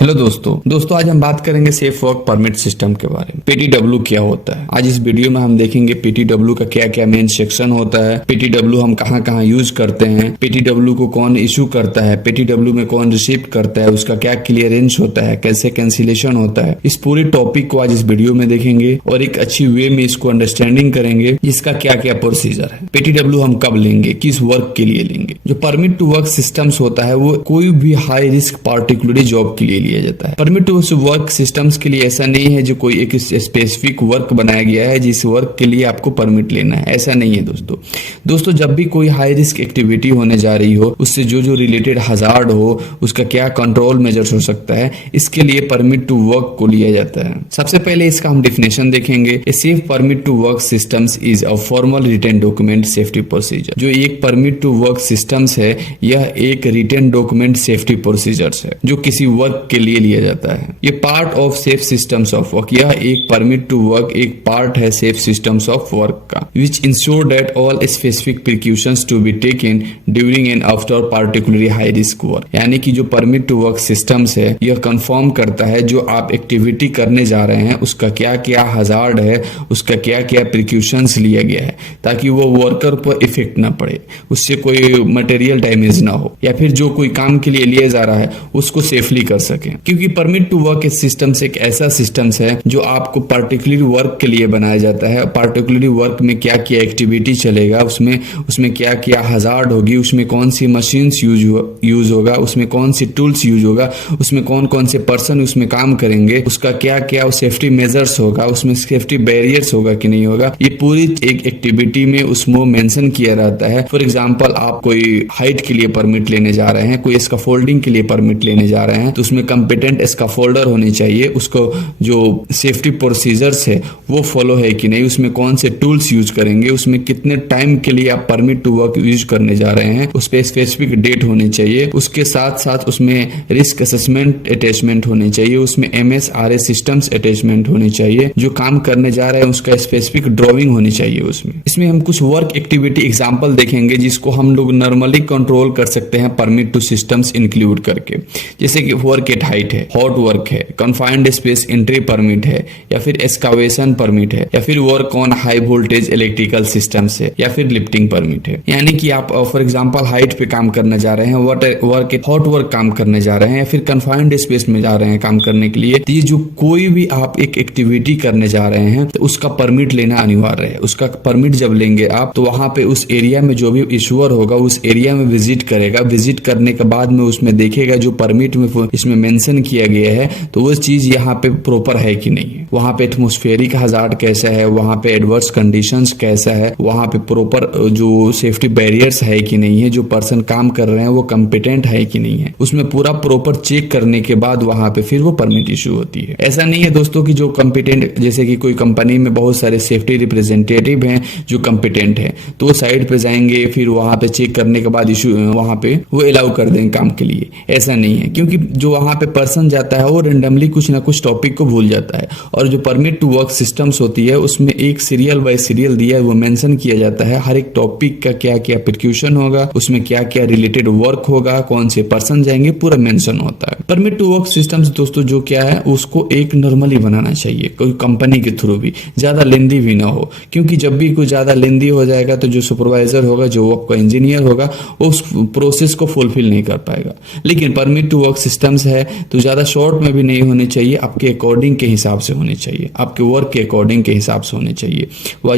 Hello दोस्तों आज हम बात करेंगे सेफ वर्क परमिट सिस्टम के बारे में। पीटीडब्ल्यू क्या होता है, आज इस वीडियो में हम देखेंगे पीटीडब्ल्यू का क्या क्या मेन सेक्शन होता है, पीटीडब्ल्यू हम कहाँ कहाँ यूज करते हैं, पीटीडब्ल्यू को कौन इशू करता है, पीटीडब्ल्यू में कौन रिसीव करता है, उसका क्या क्लियरेंस होता है, कैसे कैंसिलेशन होता है। इस पूरी टॉपिक को आज इस वीडियो में देखेंगे और एक अच्छी वे में इसको अंडरस्टैंडिंग करेंगे, इसका क्या क्या प्रोसीजर है, पीटीडब्ल्यू हम कब लेंगे, किस वर्क के लिए लेंगे। जो परमिट टू वर्क सिस्टम्स होता है वो कोई भी हाई रिस्क पार्टिकुलरली जॉब के लिए लिया जाता है। परमिट टू वर्क सिस्टम्स के लिए ऐसा नहीं है जो कोई एक स्पेसिफिक वर्क बनाया गया है जिस वर्क के लिए आपको परमिट लेना है, ऐसा नहीं है दोस्तों जब भी कोई हाई रिस्क एक्टिविटी होने जा रही हो, उससे जो रिलेटेड हजार्ड हो, उसका क्या कंट्रोल मेजर्स हो सकता है, इसके लिए परमिट टू वर्क को लिया जाता है। सबसे पहले इसका हम डिफिनेशन देखेंगे। A safe permit to work systems is a formal written document safety procedure. जो एक परमिट टू वर्क सिस्टम्स है यह एक रिटन डॉक्यूमेंट सेफ्टी प्रोसीजर्स है जो किसी वर्क के लिए लिया जाता है। ये part of safe systems of work, यह एक परमिट टू वर्क एक पार्ट है सेफ सिस्टम्स ऑफ वर्क का, which ensure that all specific precautions to be taken during and after particularly high risk work. यानी कि जो परमिट टू वर्क सिस्टम्स है यह कंफर्म करता है जो आप एक्टिविटी करने जा रहे हैं उसका क्या क्या हजार्ड है, उसका क्या क्या प्रिकॉशंस लिया गया है ताकि वो वर्कर पर इफेक्ट ना पड़े, उससे कोई मटेरियल डैमेज ना हो, या फिर जो कोई काम के लिए लिया जा रहा है उसको सेफली कर सके। क्योंकि परमिट टू वर्क सिस्टम्स एक ऐसा सिस्टम्स है जो आपको पार्टिकुलर वर्क के लिए बनाया जाता है। पार्टिकुलर वर्क में क्या क्या एक्टिविटी चलेगा, उसमें क्या क्या हजार्ड होगी, उसमें कौन सी मशीन्स यूज होगा, उसमें कौन सी टूल्स यूज होगा, उसमें कौन कौन से पर्सन उसमें काम करेंगे, उसका क्या क्या सेफ्टी मेजर्स होगा, उसमें सेफ्टी बैरियर्स होगा कि नहीं होगा, ये पूरी एक एक्टिविटी में उसमें मेंशन किया रहता है। फॉर एग्जांपल आप कोई हाइट के लिए परमिट लेने जा रहे हैं, कोई स्कैफोल्डिंग के लिए परमिट लेने जा रहे हैं तो उसमें कंपिटेंट स्कैफोल्डर होनी चाहिए, उसको जो सेफ्टी प्रोसीजर्स है वो फॉलो है कि नहीं, उसमें कौन से टूल्स यूज करेंगे, उसमें कितने टाइम के लिए आप परमिट टू वर्क यूज करने जा रहे हैं, उस पर स्पेसिफिक डेट होनी चाहिए, उसके साथ साथ उसमें रिस्क असेसमेंट अटैचमेंट होनी चाहिए, उसमें MSRA सिस्टम्स अटैचमेंट होनी चाहिए, जो काम करने जा रहे हैं उसका स्पेसिफिक ड्राइंग होनी चाहिए इसमें हम कुछ वर्क एक्टिविटी एग्जांपल देखेंगे जिसको हम लोग नॉर्मली कंट्रोल कर सकते हैं परमिट टू सिस्टम्स इंक्लूड करके, जैसे कि वर्क एट हाइट है, हॉट वर्क है, कन्फाइंड स्पेस एंट्री परमिट है, या फिर एक्सकावेशन परमिट है, या फिर work on high voltage electrical systems है, या फिर लिफ्टिंग परमिट है। यानी कि आप फॉर एग्जांपल हाइट पे काम करने जा रहे हैं, वर्क हॉट वर्क काम करने जा रहे हैं, या फिर कन्फाइंड स्पेस में जा रहे हैं काम करने के लिए, तो ये जो कोई भी आप एक एक्टिविटी करने जा रहे हैं तो उसका परमिट लेना अनिवार्य है। उसका परमिट जब लेंगे आप तो वहां पे उस एरिया में जो भी इशूअर होगा उस एरिया में विजिट करेगा, विजिट करने के बाद में उसमें देखेगा जो परमिट में इसमें मेंशन किया गया है तो वो चीज यहाँ पे प्रॉपर है कि नहीं है, वहां पे एटमॉस्फेरिक हजार्ड कैसा है, वहां पे एडवर्स कंडीशंस कैसा है, वहां पे प्रॉपर जो सेफ्टी बैरियर्स है कि नहीं है, जो पर्सन काम कर रहे हैं वो कॉम्पिटेंट है कि नहीं है, उसमें पूरा प्रॉपर चेक करने के बाद वहां पे फिर वो परमिट इशू होती है। ऐसा नहीं है दोस्तों कि जो कॉम्पिटेंट, जैसे कि कोई कंपनी में बहुत सारे सेफ्टी रिप्रेजेंटेटिव हैं जो कॉम्पिटेंट है तो वो साइड पे जाएंगे, फिर वहां पे चेक करने के बाद इशू वहां पे वो अलाउ कर देंगे काम के लिए। ऐसा नहीं है, क्योंकि जो वहां पे पर्सन जाता है वो रेंडमली कुछ ना कुछ टॉपिक को भूल जाता है, और जो परमिट टू वर्क सिस्टम्स होती है उसमें एक सीरियल बाय सीरियल दिया है, वो मेंशन किया जाता है हर एक टॉपिक का क्या क्या प्रिकॉशन होगा, उसमें क्या क्या रिलेटेड वर्क होगा, कौन से पर्सन जाएंगे, पूरा मेंशन होता है। परमिट टू वर्क सिस्टम्स दोस्तों जो क्या है उसको एक नॉर्मली बनाना चाहिए, कोई कंपनी के थ्रू भी, ज्यादा लेंदी भी ना हो, क्योंकि जब भी कोई ज्यादा लेंदी हो जाएगा तो जो सुपरवाइजर होगा, जो आपका इंजीनियर होगा, वो उस प्रोसेस को फुलफिल नहीं कर पाएगा। लेकिन परमिट टू वर्क सिस्टम्स है तो ज्यादा शॉर्ट में भी नहीं होने चाहिए, आपके अकॉर्डिंग के हिसाब से होने चाहिए, आपके वर्क के अकॉर्डिंग के हिसाब से होने चाहिए,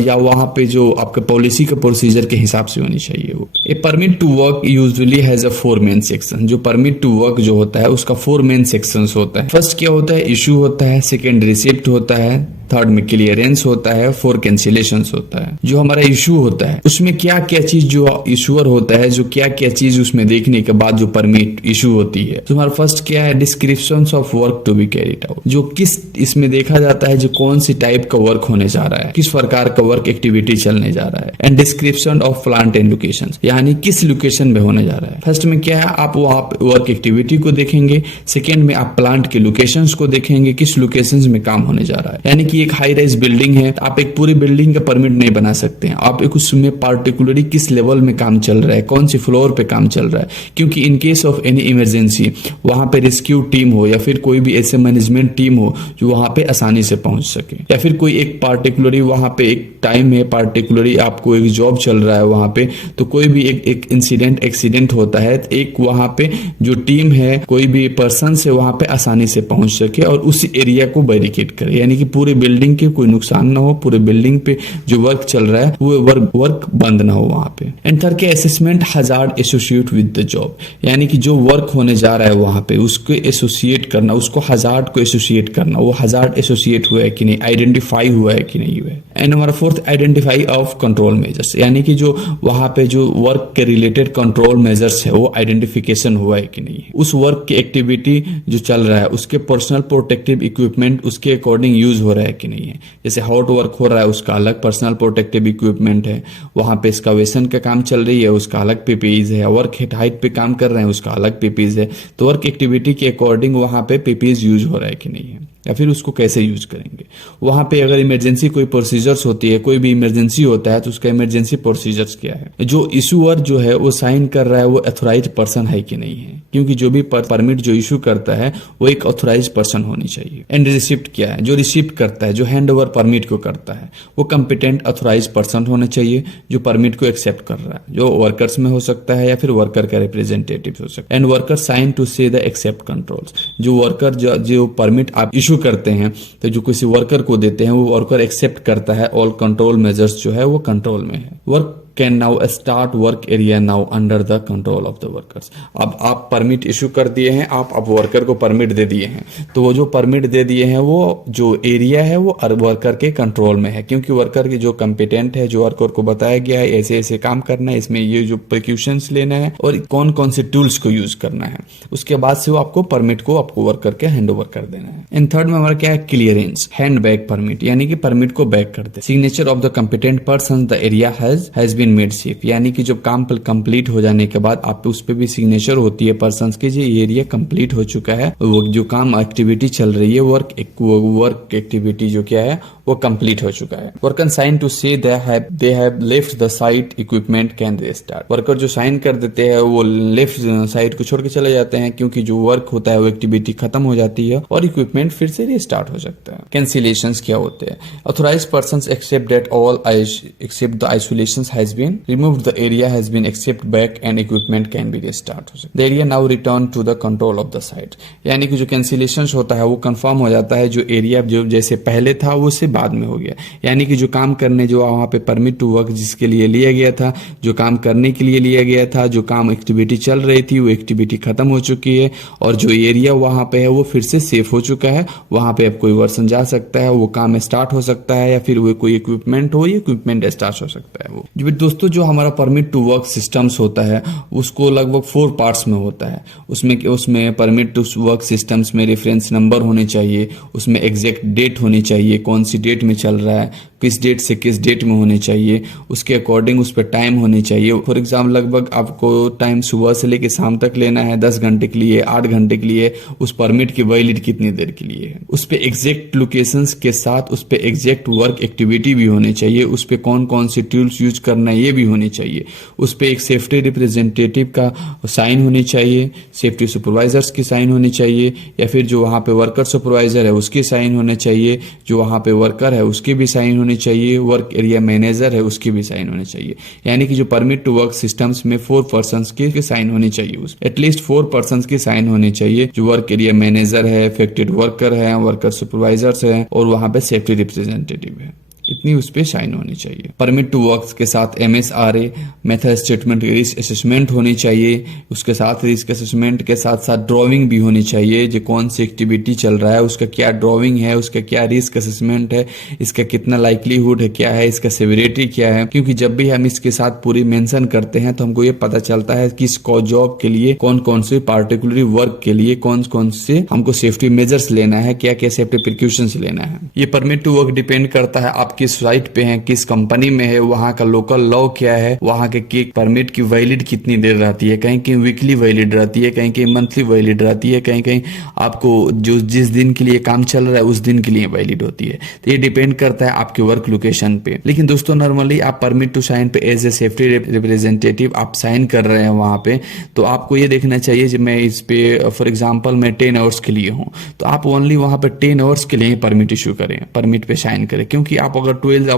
या वहां पे जो आपके पॉलिसी के प्रोसीजर के हिसाब से होनी चाहिए वो। A permit to work usually has a 4 main section. जो परमिट टू वर्क जो होता है उसका 4 मेन सेक्शंस होता है। फर्स्ट क्या होता है, इशू होता है, सेकेंड रिसिप्ट होता है, थर्ड में क्लियरेंस होता है, 4 कैंसिलेशंस होता है। जो हमारा इशू होता है उसमें क्या क्या चीज जो इशूअर होता है, जो क्या क्या चीज उसमें देखने के बाद जो परमिट इशू होती है, तो हमारा फर्स्ट क्या है, descriptions of work to be carried out. जो किस इसमें देखा जाता है जो कौन सी टाइप का वर्क होने जा रहा है, किस प्रकार का वर्क एक्टिविटी चलने जा रहा है, and description of plant and location, यानी किस लोकेशन में होने जा रहा है। फर्स्ट में क्या है, आप वहां वर्क एक्टिविटी को देखेंगे, सेकेंड में आप प्लांट के लोकेशंस को देखेंगे, किस लोकेशंस में काम होने जा रहा है, यानी कि कि एक हाई राइज बिल्डिंग है, आप एक पूरी बिल्डिंग का परमिट नहीं बना सकते हैं। आप एक उसमें पार्टिकुलरली किस लेवल में काम चल रहा है, कौन सी फ्लोर पे काम चल रहा है, क्योंकि in case of any emergency वहां पे रेस्क्यू टीम हो या फिर कोई भी ऐसे मैनेजमेंट टीम हो जो वहां पे आसानी से पहुंच सके, या फिर कोई एक पार्टिकुलरली वहां पे एक टाइम है, पार्टिकुलरली आपको एक जॉब चल रहा है वहां पे, तो कोई भी एक इंसिडेंट एक्सीडेंट होता है, तो एक वहां पे जो टीम है, कोई भी पर्सन से वहां पे आसानी से पहुंच सके और उसी एरिया को बैरिकेड करे, यानी कि पूरी बिल्डिंग के कोई नुकसान ना हो, पूरे बिल्डिंग पे जो वर्क चल रहा है वो वर्क बंद ना हो वहां पे। एंड थर्ड के assessment hazard associate with the job, यानी कि जो वर्क होने जा रहा है वहां पे उसको एसोसिएट करना, उसको हजार्ड को एसोसिएट करना, वो हजार्ड एसोसिएट हुआ है कि नहीं, आइडेंटिफाई हुआ है कि नहीं हुआ है। And number fourth, identify of control measures, यानी कि जो वहां पे जो वर्क के रिलेटेड कंट्रोल मेजर्स है वो आइडेंटिफिकेशन हुआ है कि नहीं है। उस वर्क की एक्टिविटी जो चल रहा है उसके पर्सनल प्रोटेक्टिव इक्विपमेंट उसके अकॉर्डिंग यूज हो रहा है कि नहीं है। जैसे हॉट वर्क हो रहा है उसका अलग पर्सनल प्रोटेक्टिव इक्विपमेंट है, वहां पे एक्सकावेशन का काम चल रही है उसका अलग पीपीईज है, वर्क हाइट पे काम कर रहे हैं उसका अलग पीपीईज है। तो वर्क एक्टिविटी के अकॉर्डिंग वहां पे पीपीईज यूज हो रहा है कि नहीं है, या फिर उसको कैसे यूज करेंगे। वहां पे अगर इमरजेंसी कोई प्रोसीजर्स होती है, कोई भी इमरजेंसी होता है तो उसका इमरजेंसी प्रोसीजर्स क्या है। जो इशूअर जो है वो साइन कर रहा है वो ऑथोराइज पर्सन है कि नहीं है, क्योंकि जो भी परमिट जो इशू करता है वो एक ऑथोराइज पर्सन होनी चाहिए। एंड रिसिप्ट क्या है, जो रिसिप्ट करता है, जो हैंड ओवर परमिट को करता है वो कंपिटेंट ऑथोराइज पर्सन होना चाहिए जो परमिट को एक्सेप्ट कर रहा है, जो वर्कर्स में हो सकता है या फिर वर्कर का रिप्रेजेंटेटिव हो सकता है। एंड वर्कर साइन टू से द एक्सेप्ट कंट्रोल्स, जो वर्कर जो परमिट आप इशू करते हैं तो जो किसी वर्कर को देते हैं वो वर्कर एक्सेप्ट करता है, ऑल कंट्रोल मेजर्स जो है वो कंट्रोल में है। Work can now start work area now under the control of the workers. अब आप परमिट इशू कर दिए हैं, आप अब वर्कर को परमिट दे दिए हैं, तो वो जो परमिट दे दिए हैं वो जो एरिया है वो वर्कर के कंट्रोल में है, क्योंकि वर्कर की जो कंपिटेंट है, जो वर्कर को बताया गया है ऐसे ऐसे काम करना है, इसमें ये जो प्रिकॉशंस लेना है और कौन कौन से टूल्स को यूज करना है, उसके बाद से वो आपको परमिट को आपको वर्कर के हैंड ओवर कर देना है। एंड थर्ड में हमारा क्या है, क्लियरेंस, हैंड बैक परमिट, यानी कि परमिट को बैक कर दे। Signature of the competent person the area has been made safe, यानी कि जब काम कंप्लीट हो जाने के बाद आप उस पे भी सिग्नेचर होती है पर्सन की, जो एरिया कंप्लीट हो चुका है, वो जो काम एक्टिविटी चल रही है वर्क एक्टिविटी जो क्या है वो कंप्लीट हो चुका है। वर्कर साइन टू से they have left the site, equipment can restart. Worker जो साइन कर देते हैं वो लेफ्ट साइट को छोड़ के चले जाते हैं, क्योंकि जो वर्क होता है वो एक्टिविटी खत्म हो जाती है और इक्विपमेंट फिर से रीस्टार्ट हो सकता है। कैंसिलेशंस क्या होते हैं, authorised persons except that all except the isolations has been removed, the area has been accepted back and equipment can be restart। The area now return to the control of the site, यानी कि जो cancellation होता है वो confirm हो जाता है, जो एरिया जो जैसे पहले था वो से बाद में हो गया, यानी कि जो काम करने जो वहां पे परमिट टू वर्क जिसके लिए लिया गया था, जो काम करने के लिए लिया गया था, जो काम एक्टिविटी चल रही थी वो एक्टिविटी खत्म हो चुकी है और जो एरिया वहां पे है वो फिर से सेफ हो चुका है। वहां पे अब कोई वर्सन जा सकता है, वो काम स्टार्ट हो सकता है, या फिर वो कोई इक्विपमेंट हो, ये इक्विपमेंट स्टार्ट हो सकता है। वो दोस्तों जो हमारा परमिट टू वर्क सिस्टम्स होता है उसको लगभग 4 पार्ट्स में होता है। उसमें परमिट टू वर्क सिस्टम्स में रेफरेंस नंबर होने चाहिए, उसमें एग्जैक्ट डेट होनी चाहिए, कौन सी डेट में चल रहा है, किस डेट से किस डेट में होने चाहिए, उसके अकॉर्डिंग उस पर टाइम होनी चाहिए। फॉर एग्जाम्पल लगभग आपको टाइम सुबह से लेकर शाम तक लेना है, 10 घंटे के लिए, 8 घंटे के लिए, उस परमिट की वैलिड कितनी देर के लिए है। उस पर एग्जैक्ट लोकेशंस के साथ उस पर एग्जैक्ट वर्क एक्टिविटी भी होनी चाहिए, उस पर कौन कौन से टूल्स यूज करना है ये भी होनी चाहिए, उस पर एक सेफ्टी रिप्रेजेंटेटिव का साइन होनी चाहिए, सेफ्टी सुपरवाइजर्स की साइन होनी चाहिए, या फिर जो वहां पे वर्कर सुपरवाइजर है उसकी साइन होने चाहिए, जो वहां पे वर्कर है उसकी भी साइन होनी चाहिए, वर्क एरिया मैनेजर है उसकी भी साइन होनी चाहिए। यानी कि जो परमिट टू वर्क सिस्टम्स में 4 पर्संस की साइन होनी चाहिए, एटलीस्ट 4 पर्संस की साइन होनी चाहिए, जो वर्क एरिया मैनेजर है, अफेक्टेड वर्कर है, वर्कर सुपरवाइजर्स है और वहां पे सेफ्टी रिप्रेजेंटेटिव है, इतनी उस पर साइन होनी चाहिए। परमिट टू वर्क के साथ MSRA method statement risk assessment होनी चाहिए, उसके साथ रिस्क असेसमेंट के साथ साथ ड्राइंग भी होनी चाहिए, जो कौन सी एक्टिविटी चल रहा है उसका क्या ड्राइंग है, उसका क्या रिस्क असेसमेंट है, इसका कितना लाइकलीहुड है, क्या है इसका सेवरिटी क्या है, क्योंकि जब भी हम इसके साथ पूरी मेंशन करते हैं तो हमको ये पता चलता है कि इस जॉब के लिए कौन कौन से पार्टिकुलर वर्क के लिए कौन कौन से हमको सेफ्टी मेजर्स लेना है, क्या क्या सेफ्टी प्रिकॉशंस लेना है। ये परमिट टू वर्क डिपेंड करता है आप किस किस साइट पे हैं, किस कंपनी में है, वहाँ का लोकल लॉ क्या है, वहाँ के परमिट की वैलिड कितनी देर रहती है, कहीं कहीं वीकली वैलिड रहती है, कहीं कहीं मंथली वैलिड रहती है, कहीं कहीं आपको जो जिस दिन के लिए काम चल रहा है उस दिन के लिए वैलिड होती है। तो ये डिपेंड करता है आपके वर्क लोकेशन पे। लेकिन दोस्तों नॉर्मली आप परमिट टू साइन पे एज ए सेफ्टी रिप्रेजेंटेटिव आप साइन कर रहे हैं वहाँ पे, तो आपको ये देखना चाहिए जब मैं इस पे फॉर एग्जाम्पल मैं 10 आवर्स के लिए हूँ, तो आप ओनली वहाँ पे 10 आवर्स के लिए परमिट इशू करें, परमिट पे साइन करें। क्योंकि आप अगर 12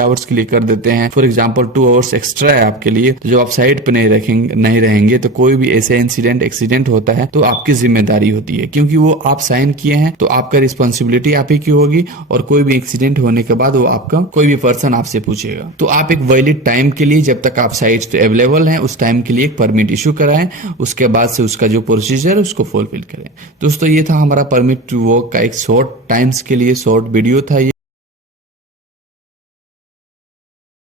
आवर्स के लिए कर देते हैं, फॉर एग्जाम्पल 2 आवर्स एक्स्ट्रा है आपके लिए, तो जब आप साइट पे नहीं रहेंगे तो कोई भी ऐसे एक्सीडेंट होता है तो आपकी जिम्मेदारी होती है, क्योंकि वो आप साइन किए हैं तो आपका रिस्पॉन्सिबिलिटी आप ही की होगी, और कोई भी एक्सीडेंट होने के बाद वो आपका कोई भी पर्सन आपसे पूछेगा। तो आप एक वैलिड टाइम के लिए जब तक आप साइट पे अवेलेबल हैं उस टाइम के लिए एक परमिट इशू कराएं, उसके बाद से उसका जो प्रोसीजर है उसको फुलफिल करें। दोस्तों ये था हमारा परमिट टू वर्क का एक शॉर्ट टाइम्स के लिए शॉर्ट वीडियो था ये।